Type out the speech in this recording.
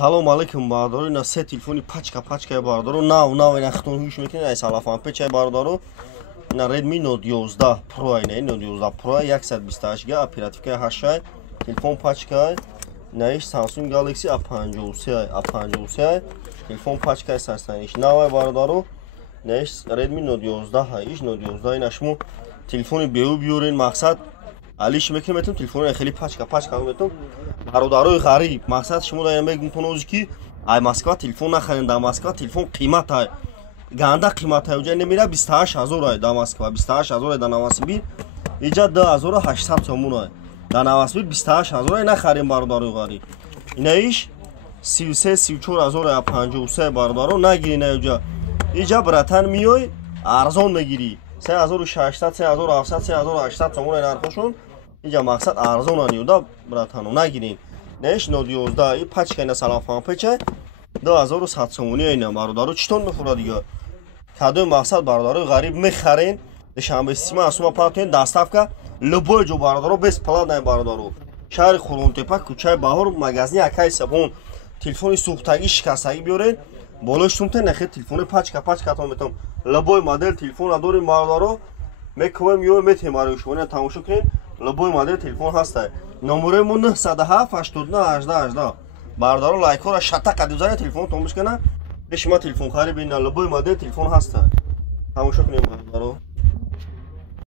Салом алейкум бародаро, ина се телефони пачка бародаро, нав ина хитон ҳуш мекунед ай салафан печай бародаро. Ина Redmi Note 11 Pro ина Note 11 Pro 128 га оперативка 8 телефон пачка. Ина иш Samsung Galaxy A53 телефон пачка сарсан иш нав бародаро. Ина иш Redmi Note 11 иш Note 11 ина шумо телефони беу биёрен мақсад алиш мекунем телефони хеле пачка метум бародарои ғариб мақсад шумо дар мегӯм ки ай Москва телефон нахарен дар Москва телефон қимат ай ганда қимат ай уҷа немира 28000 ай дар Москва 28000 ай дар Новосибир иҷа 2800 сомон ай дар Новосибир 28000 ай нахарем бародарои ғариб ина иш 33-34000 ай 53 бародаро нагирин ай иҷа братан миёй арзон мегирӣ 3600 3700 3800 сомон ай нархошон иҷа мақсад арзон аниуда братану нагирин неш Note 11 и пачка ина салафан печа 2100 сомони айна бародаро читон мехӯрад дига кадои мақсад бародарои ғариб мехарен душанбе система асума платен доставка любой ҷо бародаро бесплатна бародаро шаҳри Хурунтепа кӯчаи Баҳор магазини Акай Сабун телефони сӯхтагӣ шикастагӣ биёрен болои сумта нахе телефони пачкатон метам любой модель телефона дорем бародаро мекумем ё метемаро шумо тамошо кунед любой модель телефон ҳаста номерои мо 907 89 18 бародаро лайкҳоро шатака дизайни телефонтон бишкана шумо телефон хариб ин любой модель телефон ҳаста тамошо кунед бародаро.